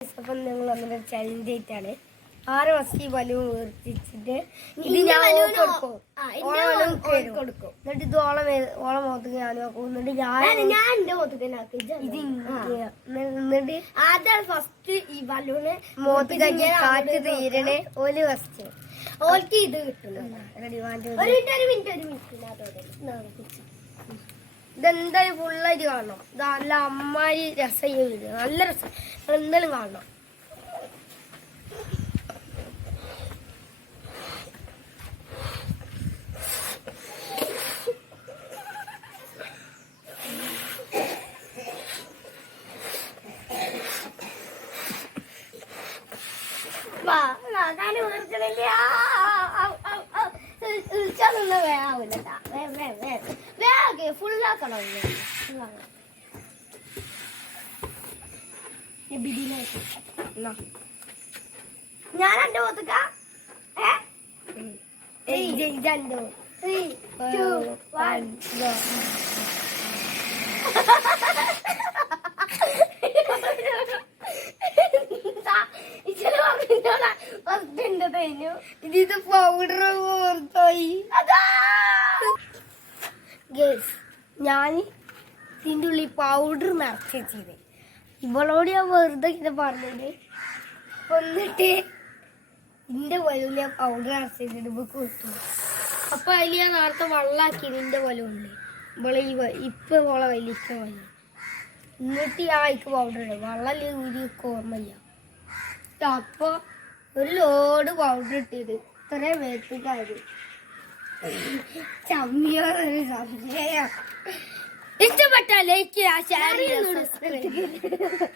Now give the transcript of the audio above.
അപ്പം ഞങ്ങൾ വന്നിട്ട് ചലഞ്ച് ആയിട്ടാണ് 6 ഫസ്റ്റ് ഈ ബലൂൺ വീർത്തിച്ചിട്ട് ഇത് ഞാൻ കൊടുക്കും എന്നിട്ട് ഇത് ഓളം മുഖത്തേക്ക് ഞാൻ നോക്കും എന്നിട്ട് ഞാൻ എന്റെ മുഖത്തേക്ക് ഇത് എന്നിട്ട് ആദ്യം ഫസ്റ്റ് ഈ ബലൂണ് മുഖത്ത് കഴിഞ്ഞ കാറ്റ് തീരണേ ഓല് ഫസ്റ്റ് ഓൽക്ക് ഇത് കിട്ടുന്നു. ഇതെന്തായാലും ഫുള്ളായിട്ട് കാണണം. ഇത് നല്ല അമ്മാരി രസം നല്ല രസം എന്തായാലും കാണണം. ഫുള്ളാക്കണം. ഞാൻ എന്റെ പോത്തുക്ക ഇതോ 3, 2, 1 go. ഇത് പൗഡർ ഓർത്തോയി. ഞാൻ ഇതിൻ്റെ ഉള്ളിൽ പൗഡർ നിറച്ച് വെച്ചത് ഇവളോട് ഞാൻ വെറുതെ ഇങ്ങനെ പറഞ്ഞത്. എന്നിട്ട് ഇതിൻ്റെ വലുവിൽ ഞാൻ പൗഡർ നിറച്ച് വെച്ചിട്ട് ഇവക്ക് കൊടുത്തു. അപ്പൊ അതിൽ ഞാൻ നേരത്തെ വെള്ളമാക്കി ഇതിൻ്റെ വലുണ്ട് ഇവളെ ഇപ്പൊ ഇവളെ വലിക്ക വല്ല. എന്നിട്ട് ഞാൻ അതിക്ക് പൗഡർ ഇടും. വെള്ളം ഊരിക്ക് ഓർമ്മയില്ല. അപ്പൊ ഒരു ലോഡ് പൗഡർ ഇട്ടത് ഇത്രയും വേർത്തിക്കായത് ചമ്മിയോന്നൊരു സംശയം. ഇഷ്ടപ്പെട്ടാൽ ലൈക്ക് ചെയ്യുക, ഷെയർ ചെയ്യുക, സബ്സ്ക്രൈബ് ചെയ്യുക.